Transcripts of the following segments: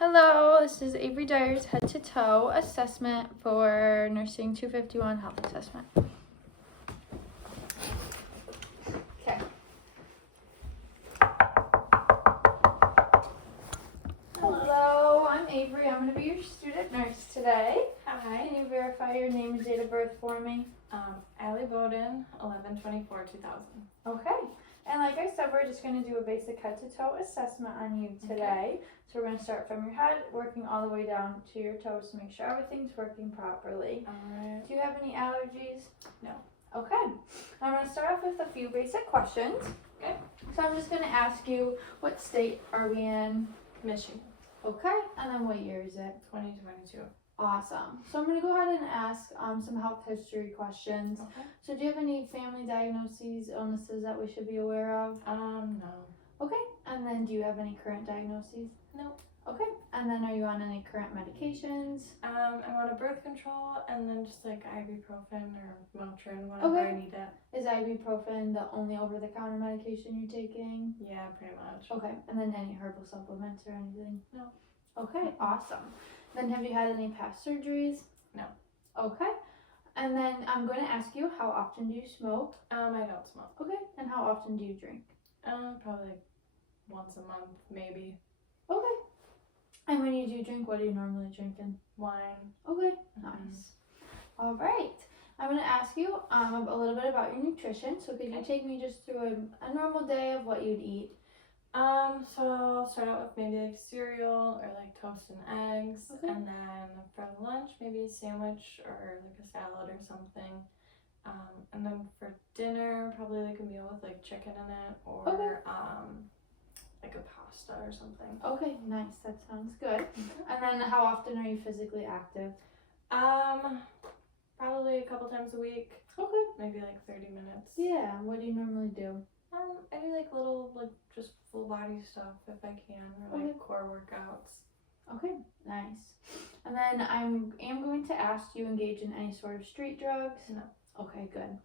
Hello, this is Avery Dyer's head to toe assessment for nursing 251 health assessment. Okay. Hello, I'm Avery. I'm going to be your student nurse today. Hi. Can you verify your name and date of birth for me? Allie Bowden, 11/24/2000. Okay. And like I said, we're just going to do a basic head to toe assessment on you today. Okay. So we're going to start from your head, working all the way down to your toes to make sure everything's working properly. Alright. Do you have any allergies? No. Okay. I'm going to start off with a few basic questions. Okay. So I'm just going to ask you, what state are we in? Michigan. Okay. And then what year is it? 2022. Awesome. So I'm going to go ahead and ask some health history questions. Okay. So do you have any family diagnoses, illnesses that we should be aware of? No. Okay. And then do you have any current diagnoses? No. Okay. And then are you on any current medications? I'm on a birth control and then just like ibuprofen or Motrin whenever I need it. Is ibuprofen the only over-the-counter medication you're taking? Yeah, pretty much. Okay. And then any herbal supplements or anything? No. Okay, awesome. Then have you had any past surgeries? No. Okay. And then I'm going to ask you, how often do you smoke? I don't smoke. Okay. And how often do you drink? Probably like once a month, maybe. Okay. And when you do drink, what are you normally drinking? Wine. Okay, nice. All right. I'm going to ask you a little bit about your nutrition. So could you take me just through a normal day of what you'd eat? So I'll start out with maybe like cereal or like toast and eggs, and then for lunch maybe a sandwich or like a salad or something, and then for dinner probably like a meal with like chicken in it or like a pasta or something. Okay, nice. That sounds good. And then how often are you physically active? Probably a couple times a week. Okay. Maybe like 30 minutes. Yeah. What do you normally do? I do like little like just full body stuff if I can, or like core workouts. Okay, nice. And then I am going to ask, do you engage in any sort of street drugs? No. Okay, good.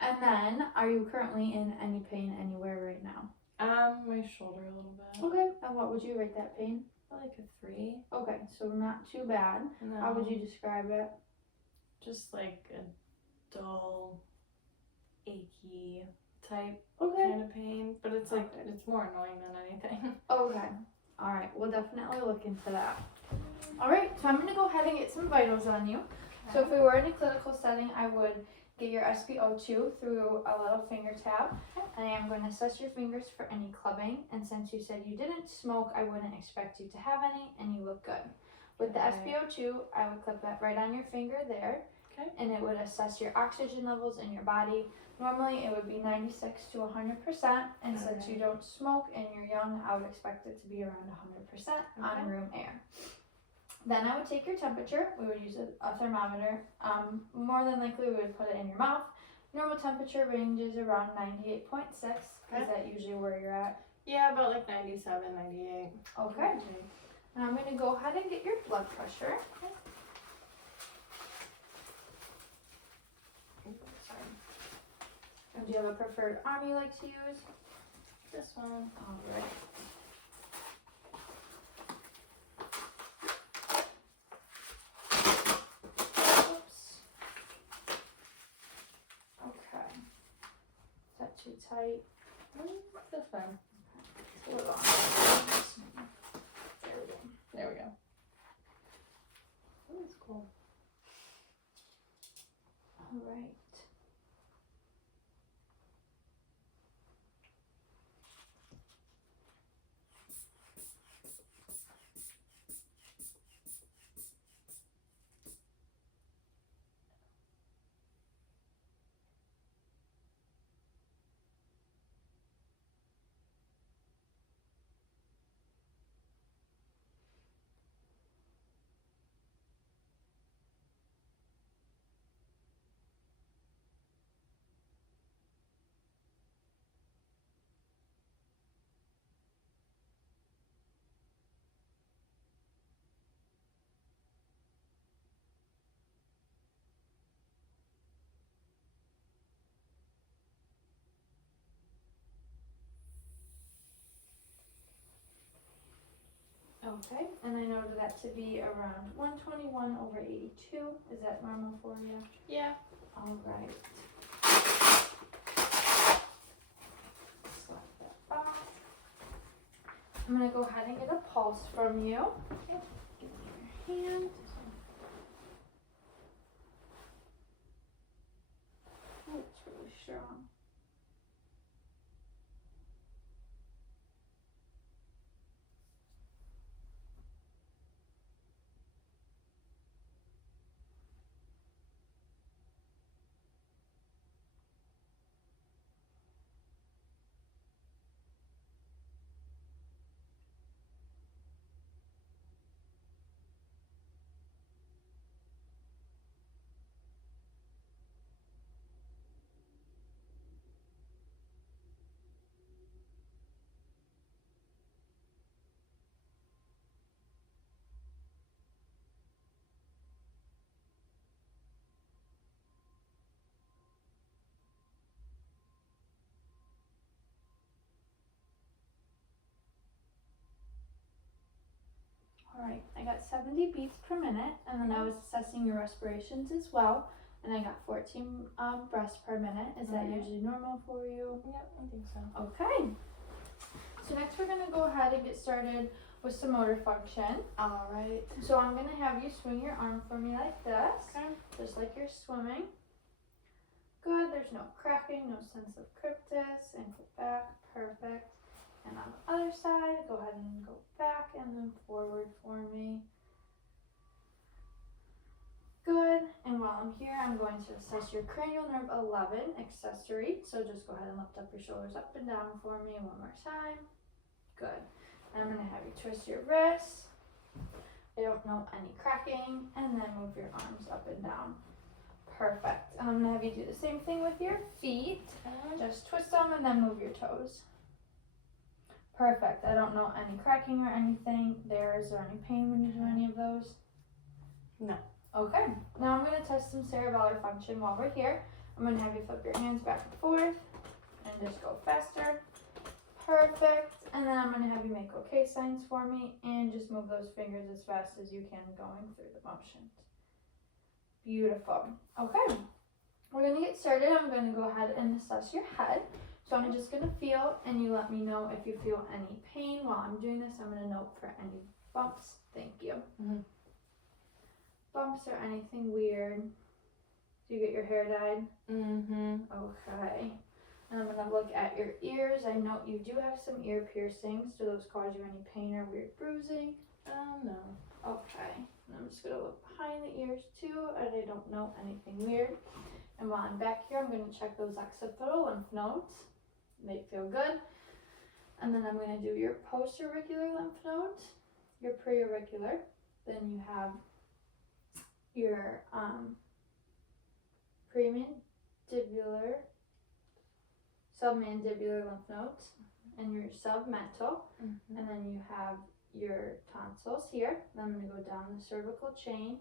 And then, are you currently in any pain anywhere right now? My shoulder a little bit. Okay. And what would you rate that pain? Like a 3. Okay, so not too bad. No. How would you describe it? Just like a dull, achy type kind of pain, but it's like it's more annoying than anything. Okay. All right. We'll definitely look into that. All right. So I'm going to go ahead and get some vitals on you. Okay. So if we were in a clinical setting, I would get your SpO2 through a little finger tab, and I am going to assess your fingers for any clubbing. And since you said you didn't smoke, I wouldn't expect you to have any, and you look good. With the SpO2, I would clip that right on your finger there, and it would assess your oxygen levels in your body. Normally, it would be 96 to 100%, and since you don't smoke and you're young, I would expect it to be around 100% on room air. Then I would take your temperature. We would use a thermometer. More than likely, we would put it in your mouth. Normal temperature ranges around 98.6. Is that usually where you're at? Yeah, about like 97, 98. Okay. Now I'm going to go ahead and get your blood pressure. And do you have a preferred arm you like to use? This one. All right. Oops. Okay. Is that too tight? This one. Hold on. There we go. There we go. Oh, that's cool. All right. Okay, and I know noted that to be around 121/82. Is that normal for you? Yeah. All right. Slap that off. I'm going to go ahead and get a pulse from you. Give me your hand. Oh, it's really strong. Alright, I got 70 beats per minute, and then I was assessing your respirations as well, and I got 14 breaths per minute. Is that usually normal for you? Yep, I think so. Okay. So next we're going to go ahead and get started with some motor function. Alright. So I'm going to have you swing your arm for me like this, Okay. just like you're swimming. Good, there's no cracking, no sense of cryptus, ankle back, perfect. And on the other side, go ahead and go back and then forward for me. Good, and while I'm here, I'm going to assess your cranial nerve 11 accessory. So just go ahead and lift up your shoulders up and down for me one more time. Good, and I'm gonna have you twist your wrists. I don't know any cracking, and then move your arms up and down. Perfect, and I'm gonna have you do the same thing with your feet. Just twist them and then move your toes. Perfect. I don't know any cracking or anything there. Is there any pain when you do any of those? No. Okay. Now I'm going to test some cerebellar function while we're here. I'm going to have you flip your hands back and forth and just go faster. Perfect. And then I'm going to have you make okay signs for me and just move those fingers as fast as you can going through the motions. Beautiful. Okay. We're going to get started. I'm going to go ahead and assess your head. So I'm just going to feel, and you let me know if you feel any pain while I'm doing this. I'm going to note for any bumps. Thank you. Bumps or anything weird. Do you get your hair dyed? Okay. And I'm going to look at your ears. I note you do have some ear piercings. Do those cause you any pain or weird bruising? No. Okay. And I'm just going to look behind the ears too, and I don't know anything weird. And while I'm back here, I'm going to check those occipital lymph nodes. They feel good. And then I'm going to do your post-auricular lymph nodes, your pre-auricular. Then you have your premandibular, submandibular lymph nodes, and your submental. And then you have your tonsils here. Then I'm going to go down the cervical chain,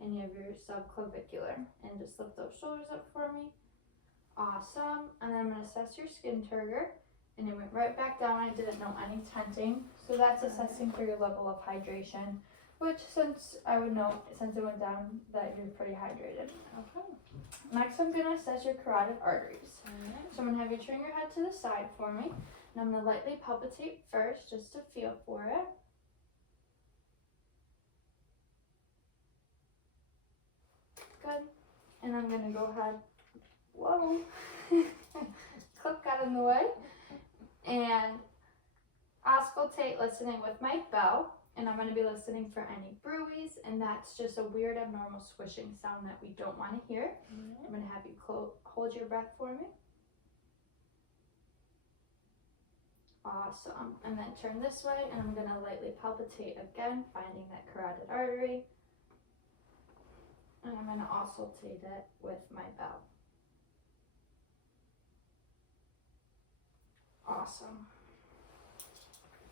and you have your subclavicular. And just lift those shoulders up for me. Awesome. And then I'm going to assess your skin turgor. And it went right back down. I didn't know any tenting. So that's assessing for your level of hydration. Which, since I would know, since it went down, that you're pretty hydrated. Okay. Next, I'm going to assess your carotid arteries. So I'm going to have you turn your head to the side for me. And I'm going to lightly palpitate first, just to feel for it. Good. And I'm going to go ahead. Whoa. Clip got in the way. And auscultate, listening with my bell. And I'm going to be listening for any bruise, and that's just a weird abnormal swishing sound that we don't want to hear. I'm going to have you hold your breath for me. Awesome. And then turn this way, and I'm going to lightly palpitate again, finding that carotid artery. And I'm going to auscultate it with my bell. Awesome.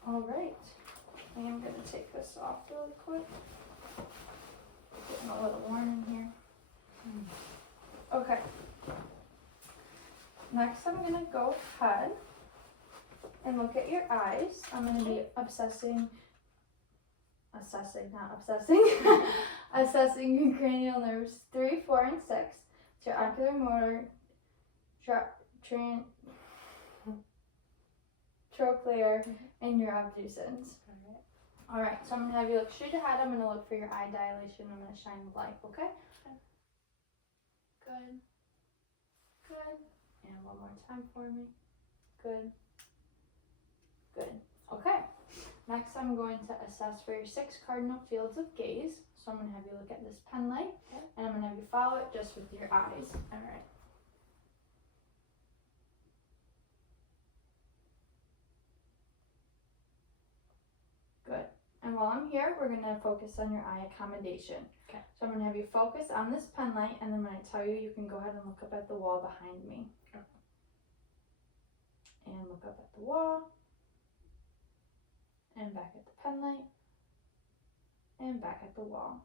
All right. I am going to take this off really quick. Getting a little warm in here. Okay. Next, I'm going to go ahead and look at your eyes. I'm going to be assessing not obsessing, assessing your cranial nerves 3, 4, and 6. It's your ocular motor, trochlear, and your abducens. Alright, so I'm going to have you look straight ahead. I'm going to look for your eye dilation. I'm going to shine the light, okay? Good. Good. And one more time for me. Good. Good. Okay. Next, I'm going to assess for your 6 cardinal fields of gaze. So I'm going to have you look at this pen light, and I'm going to have you follow it just with your eyes. Alright. Good. And while I'm here, we're going to focus on your eye accommodation. Okay. So I'm going to have you focus on this pen light, and then when I tell you, you can go ahead and look up at the wall behind me. Okay. And look up at the wall. And back at the pen light. And back at the wall.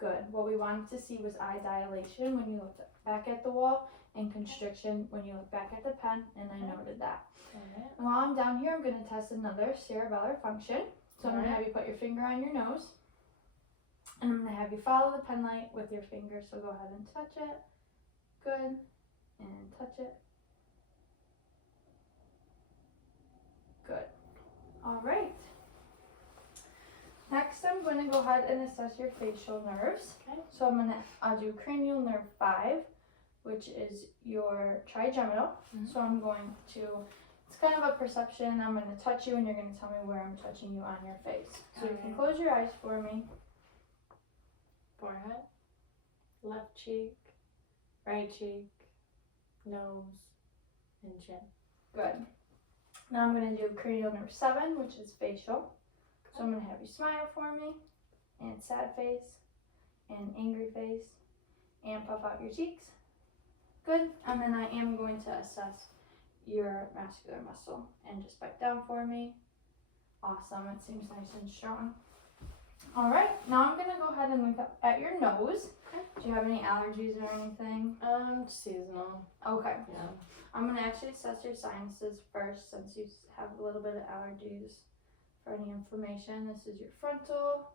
Good. What we wanted to see was eye dilation when you looked back at the wall, and constriction when you look back at the pen, and I noted that. Alright. And while I'm down here, I'm going to test another cerebellar function. So I'm going to have you put your finger on your nose, and I'm going to have you follow the pen light with your finger. So go ahead and touch it. Good. And touch it. Good. All right. Next, I'm going to go ahead and assess your facial nerves. Okay. So I'm going to do cranial nerve 5, which is your trigeminal. So I'm going to, it's kind of a perception. I'm going to touch you, and you're going to tell me where I'm touching you on your face. So you can close your eyes for me. Forehead, left cheek, right cheek, nose, and chin. Good. Now I'm going to do cranial nerve 7, which is facial. So I'm going to have you smile for me, and sad face, and angry face, and puff out your cheeks. Good. And then I am going to assess your muscular muscle, and just bite down for me. Awesome. It seems nice and strong. All right. Now I'm going to go ahead and look up at your nose. Do you have any allergies or anything? Seasonal. Okay. Yeah. I'm going to actually assess your sinuses first, since you have a little bit of allergies. For any inflammation, this is your frontal,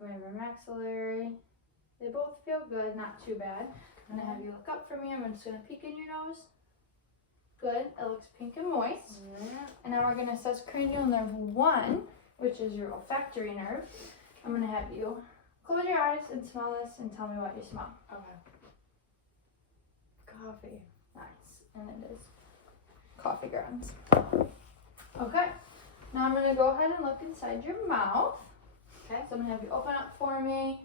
we have your maxillary. They both feel good, not too bad. I'm going to have you look up for me. I'm just going to peek in your nose. Good. It looks pink and moist. And now we're going to assess cranial nerve 1, which is your olfactory nerve. I'm going to have you close your eyes and smell this, and tell me what you smell. Okay. Coffee. Nice. And it is coffee grounds. Okay. Now I'm going to go ahead and look inside your mouth. Okay. So I'm going to have you open up for me.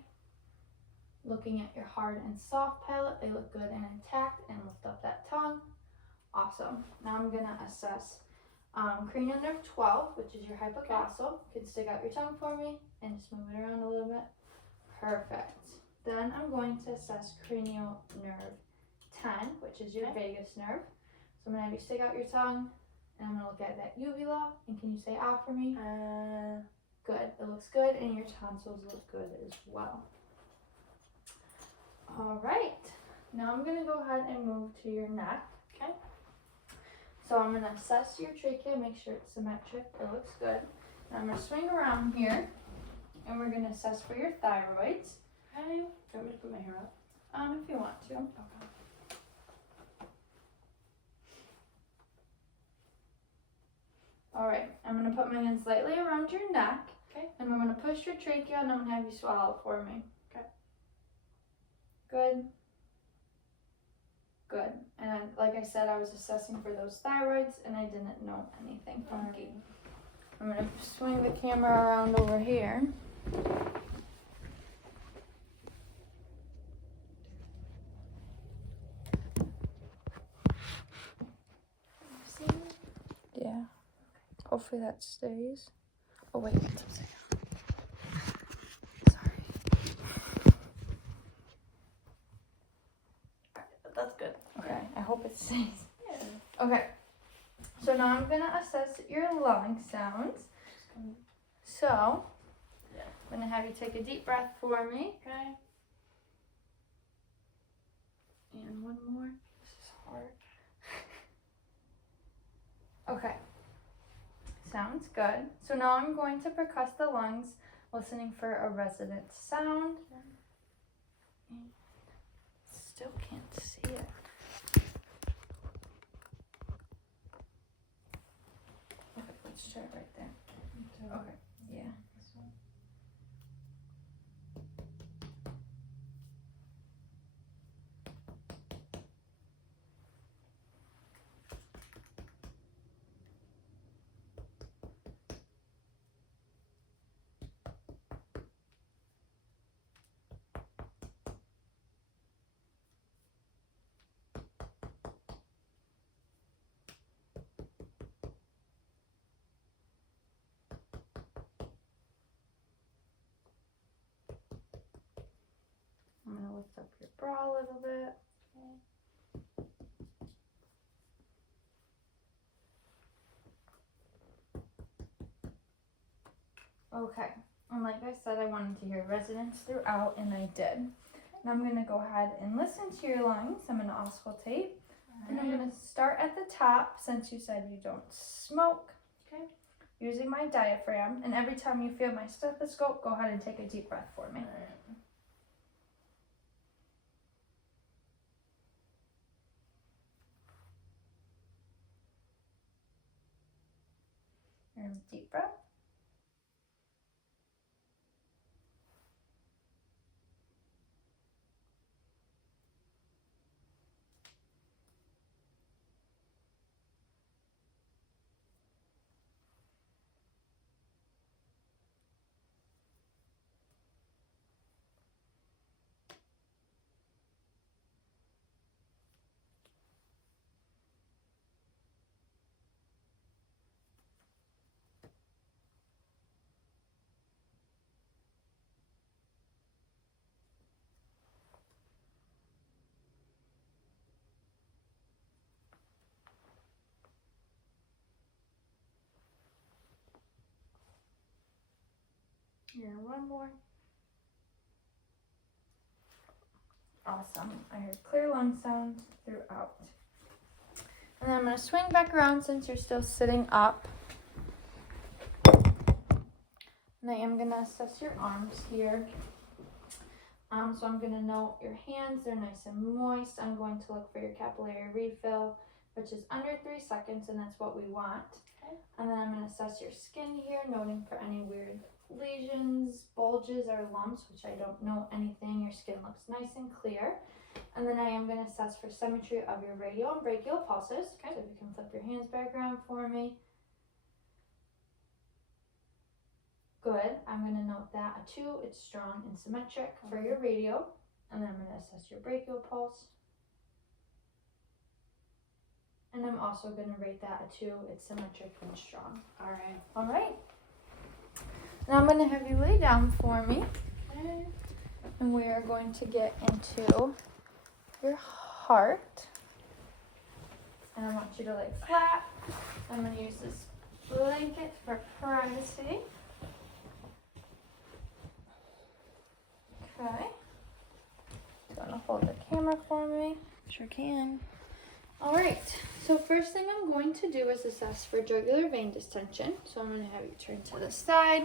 Looking at your hard and soft palate. They look good and intact. And lift up that tongue. Awesome. Now I'm going to assess cranial nerve 12, which is your hypoglossal. You can stick out your tongue for me and just move it around a little bit. Perfect. Then I'm going to assess cranial nerve 10, which is your vagus nerve. So I'm going to have you stick out your tongue, and I'm going to look at that uvula. And can you say ah for me? Good. It looks good, and your tonsils look good as well. All right. Now I'm going to go ahead and move to your neck. Okay. So I'm going to assess your trachea, make sure it's symmetric. It looks good. And I'm going to swing around here, and we're going to assess for your thyroids. Okay. Do you want me to put my hair up? If you want to. Okay. All right. I'm going to put my hands lightly around your neck. Okay. And I'm going to push your trachea, and I'm going to have you swallow for me. Okay. Good. Good. And like I said, I was assessing for those thyroids, and I didn't know anything funky. I'm going to swing the camera around over here. Yeah. Hopefully that stays. Oh wait, it's upside down. Sorry. But that's good. Okay, I hope it stays. Yeah. Okay. So now I'm gonna assess your lung sounds. So I'm gonna have you take a deep breath for me. Okay. And one more. This is hard. Okay. Sounds good. So now I'm going to percuss the lungs, listening for a resonant sound. Still can't see it. Okay, let's try it right there. Okay, yeah. I'm gonna lift up your bra a little bit. Okay, and like I said, I wanted to hear resonance throughout, and I did. Now I'm gonna go ahead and listen to your lungs. I'm gonna auscultate, and I'm gonna start at the top since you said you don't smoke. Okay. Using my diaphragm, and every time you feel my stethoscope, go ahead and take a deep breath for me. And deep breath. Here, one more. Awesome. I heard clear lung sound throughout. And then I'm going to swing back around since you're still sitting up. And I am going to assess your arms here. So I'm going to note your hands. They're nice and moist. I'm going to look for your capillary refill, which is under 3 seconds, and that's what we want. Okay. And then I'm going to assess your skin here, noting for any weird lesions, bulges, or lumps, which I don't know anything. Your skin looks nice and clear. And then I am going to assess for symmetry of your radial and brachial pulses. Okay. So if you can flip your hands back around for me. Good. I'm going to note that a 2, it's strong and symmetric for your radial. And then I'm going to assess your brachial pulse. And I'm also going to rate that a 2, it's symmetric and strong. All right. All right. Now I'm going to have you lay down for me. Okay. And we are going to get into your heart. And I want you to lay flat. I'm going to use this blanket for privacy. Okay. You want to hold the camera for me? Sure can. All right. So first thing I'm going to do is assess for jugular vein distension. So I'm going to have you turn to the side.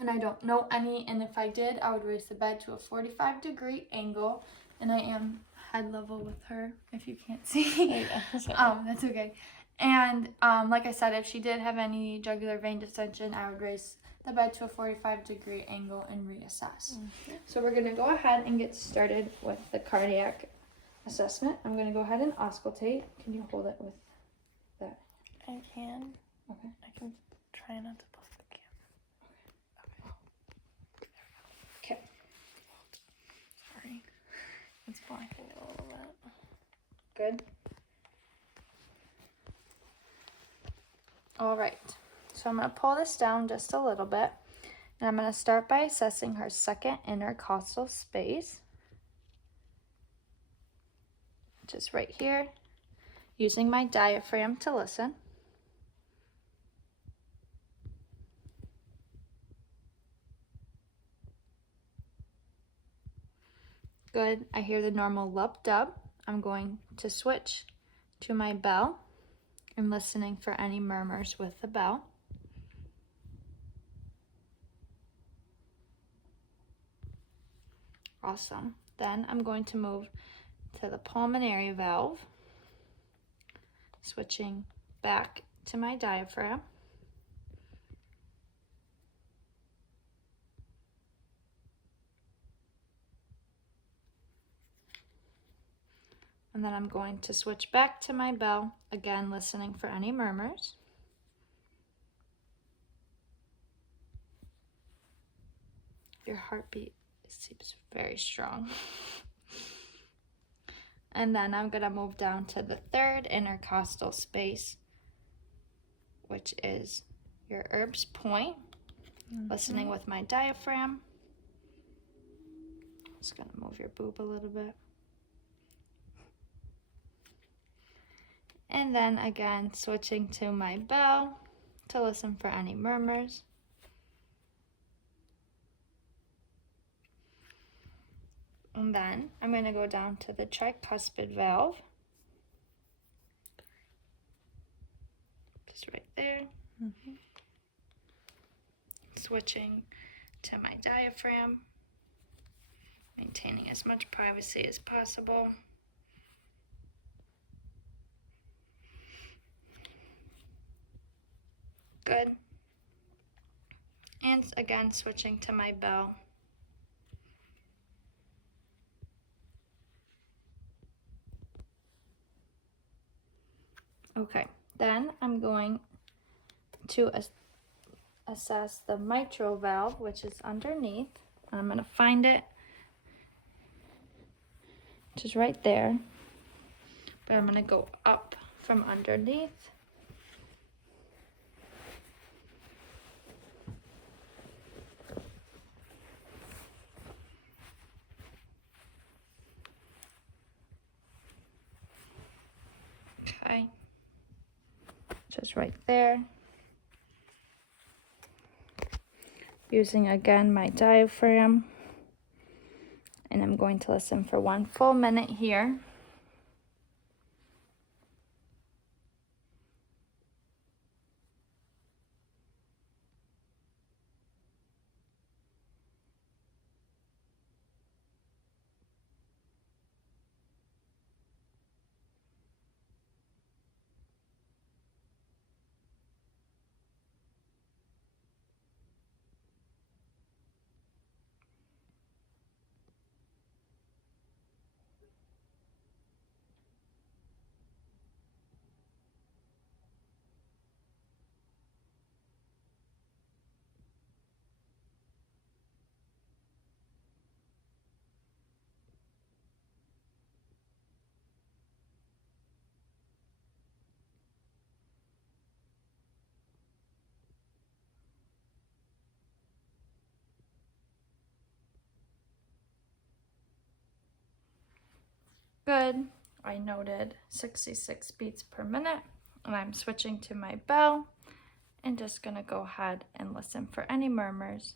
And I don't know any, and if I did, I would raise the bed to a 45-degree angle. And I am head level with her, if you can't see. That's okay. And like I said, if she did have any jugular vein distension, I would raise the bed to a 45-degree angle and reassess. Okay. So we're going to go ahead and get started with the cardiac assessment. I'm going to go ahead and auscultate. Can you hold it with that? I can. Okay. I can try not to block the camera. Okay. Sorry. It's blocking it a little bit. Good. All right. So I'm going to pull this down just a little bit. And I'm going to start by assessing her second intercostal space, which is right here, using my diaphragm to listen. Good. I hear the normal lub-dub. I'm going to switch to my bell. I'm listening for any murmurs with the bell. Awesome. Then I'm going to move to the pulmonary valve, switching back to my diaphragm. And then I'm going to switch back to my bell, again listening for any murmurs. Your heartbeat seems very strong. And then I'm gonna move down to the third intercostal space, which is your Erb's point, listening with my diaphragm. Just gonna move your boob a little bit. And then again, switching to my bell to listen for any murmurs. And then I'm going to go down to the tricuspid valve. Just right there. Switching to my diaphragm, maintaining as much privacy as possible. Good. And again, switching to my bell. Okay, then I'm going to assess the mitral valve, which is underneath. And I'm going to find it, which is right there. But I'm going to go up from underneath. Okay. Just right there. Using again my diaphragm. And I'm going to listen for 1 full minute here. Good. I noted 66 beats per minute, and I'm switching to my bell and just gonna go ahead and listen for any murmurs.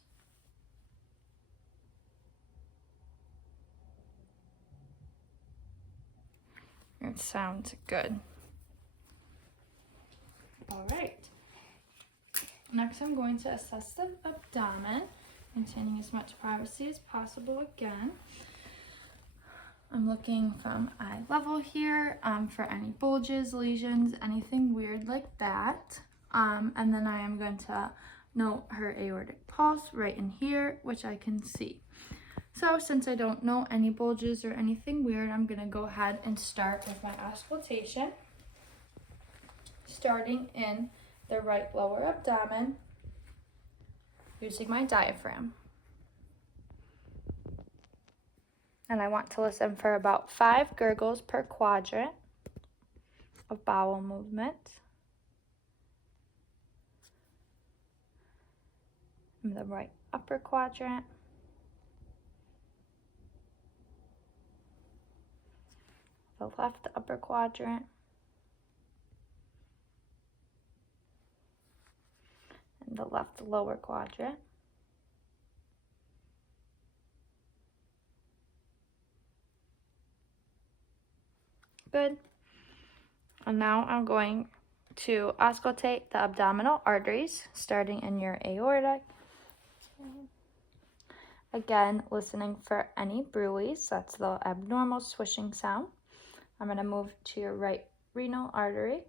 It sounds good. All right. Next, I'm going to assess the abdomen, maintaining as much privacy as possible again. I'm looking from eye level here for any bulges, lesions, anything weird like that. And then I am going to note her aortic pulse right in here, which I can see. So since I don't know any bulges or anything weird, I'm going to go ahead and start with my auscultation, starting in the right lower abdomen using my diaphragm. And I want to listen for about 5 gurgles per quadrant of bowel movement. In the right upper quadrant. The left upper quadrant. And the left lower quadrant. Good. And now I'm going to auscultate the abdominal arteries, starting in your aorta. Again, listening for any bruise. That's the abnormal swishing sound. I'm going to move to your right renal artery.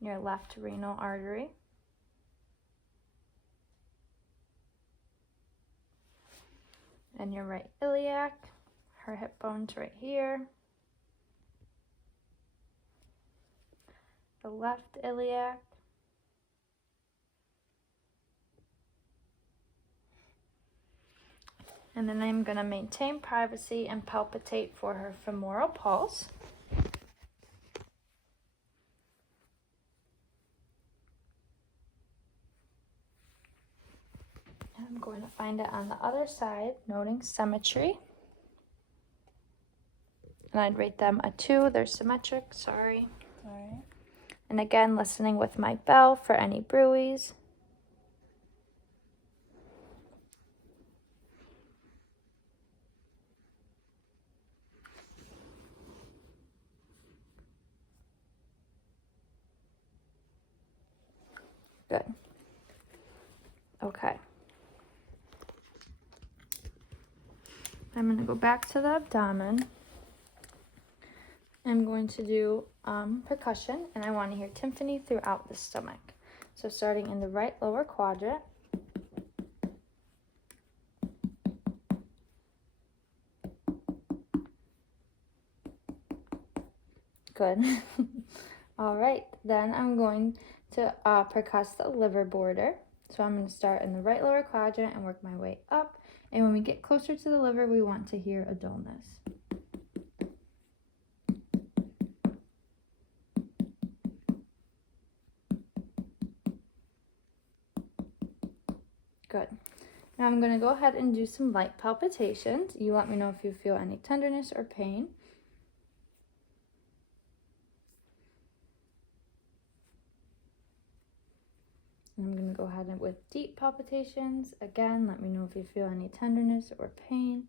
Your left renal artery. And your right iliac. Her hip bone's right here. The left iliac. And then I'm going to maintain privacy and palpitate for her femoral pulse. And I'm going to find it on the other side, noting symmetry. And I'd rate them a 2. They're symmetric, sorry. Alright. And again, listening with my bell for any bruise. Good. Okay. I'm going to go back to the abdomen. I'm going to do percussion, and I want to hear timpani throughout the stomach. So starting in the right lower quadrant. Good. All right, then I'm going to percuss the liver border. So I'm going to start in the right lower quadrant and work my way up. And when we get closer to the liver, we want to hear a dullness. Good. Now I'm going to go ahead and do some light palpitations. You let me know if you feel any tenderness or pain. And I'm going to go ahead and with deep palpitations. Again, let me know if you feel any tenderness or pain.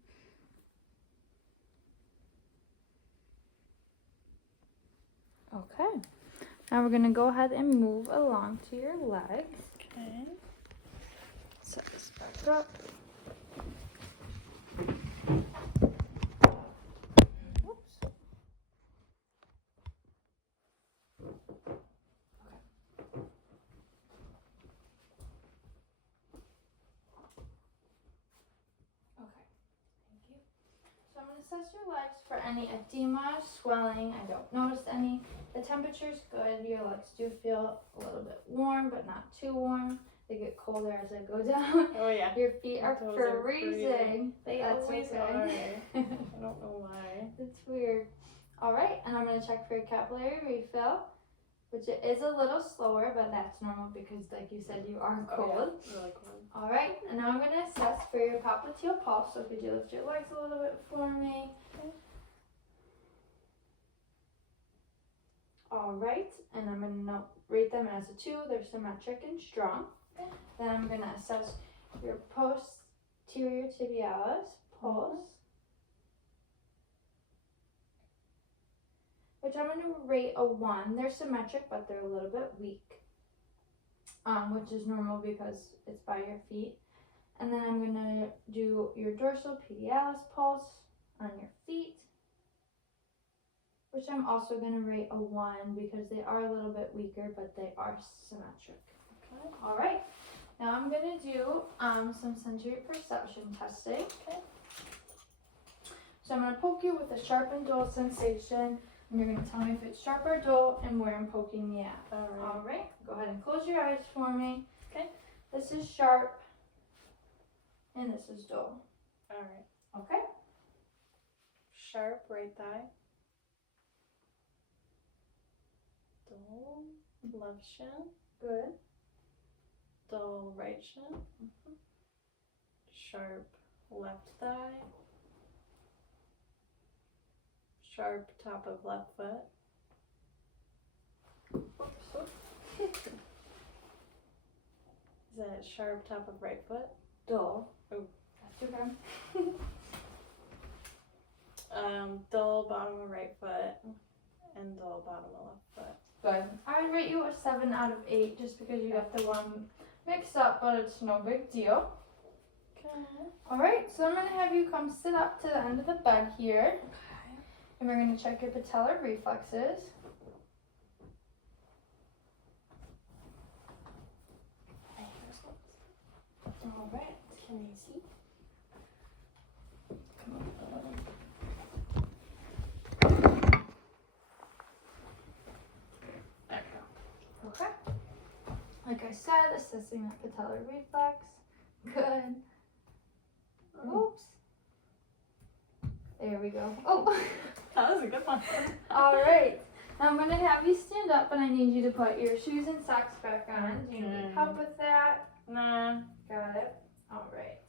Okay. Now we're going to go ahead and move along to your legs. Okay. Set this back up. Whoops. Okay, thank you. So I'm going to assess your legs for any edema, swelling. I don't notice any. The temperature's good. Your legs do feel a little bit warm, but not too warm. They get colder as I go down. Oh yeah. Your feet are Toes are freezing. They That's always okay. are. I don't know why. It's weird. All right, and I'm going to check for your capillary refill, which it is a little slower, but that's normal because, like you said, you are cold. Oh, yeah. Really cold. All right, and now I'm going to assess for your popliteal pulse. So could you lift your legs a little bit for me? Okay. All right, and I'm going to rate them as a 2. They're symmetric and strong. Okay. Then I'm going to assess your posterior tibialis pulse, which I'm going to rate a 1. They're symmetric, but they're a little bit weak, which is normal because it's by your feet. And then I'm going to do your dorsal pedialis pulse on your feet, which I'm also going to rate a 1 because they are a little bit weaker, but they are symmetric. Okay. All right. Now I'm going to do some sensory perception testing. Okay. So I'm going to poke you with a sharp and dull sensation, and you're going to tell me if it's sharp or dull and where I'm poking you at. All right. All right. Go ahead and close your eyes for me. Okay. This is sharp, and this is dull. All right. Okay. Sharp right thigh. Dull left shin. Good. Dull right shin. Sharp left thigh. Sharp top of left foot. Is that sharp top of right foot? Dull. Oh. That's okay. Dull bottom of right foot and dull bottom of left foot. Good. I would rate you a 7 out of 8 just because you got the one mixed up, but it's no big deal. Okay. Alright, so I'm going to have you come sit up to the end of the bed here. Okay. And we're going to check your patellar reflexes. Alright. Can you see? There we go. Okay. Like I said, assessing that patellar reflex. Good. Oops. There we go. Oh. That was a good one. Alright. Now I'm going to have you stand up and I need you to put your shoes and socks back on. Do you need help with that? Nah. Got it. Alright.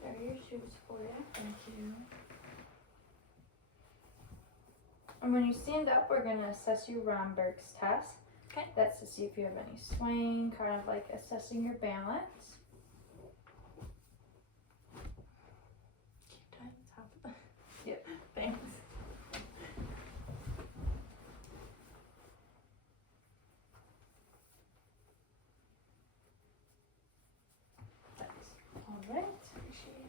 There are your shoes for you. Thank you. And when you stand up, we're going to assess your Romberg's test. Okay. That's to see if you have any swaying, kind of like assessing your balance. Keep tying the top of the... Yep. Thanks. Alright. Appreciate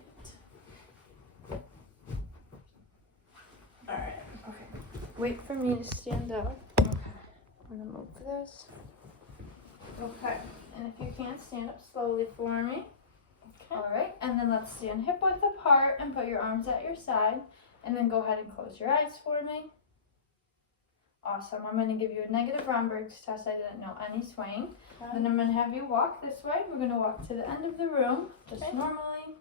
it. Alright. Okay. Wait for me to stand up. Okay. I'm going to move this. Okay. And if you can, stand up slowly for me. Okay. Alright. And then let's stand hip width apart and put your arms at your side. And then go ahead and close your eyes for me. Awesome. I'm going to give you a negative Romberg's test. I didn't know any swaying. Then I'm going to have you walk this way. We're going to walk to the end of the room, just Okay. normally.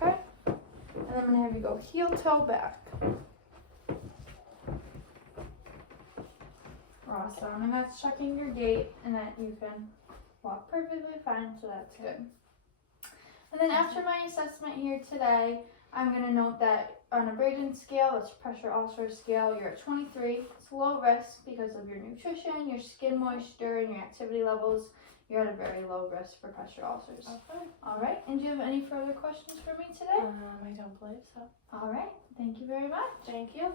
Okay. And then I'm going to have you go heel toe back. Awesome. And that's checking your gait and that you can walk perfectly fine, so that's good. And then after my assessment here today, I'm going to note that on a Braden scale, that's pressure ulcer scale, you're at 23. It's low risk because of your nutrition, your skin moisture, and your activity levels. You're at a very low risk for pressure ulcers. Okay. All right. And do you have any further questions for me today? I don't believe so. All right. Thank you very much. Thank you.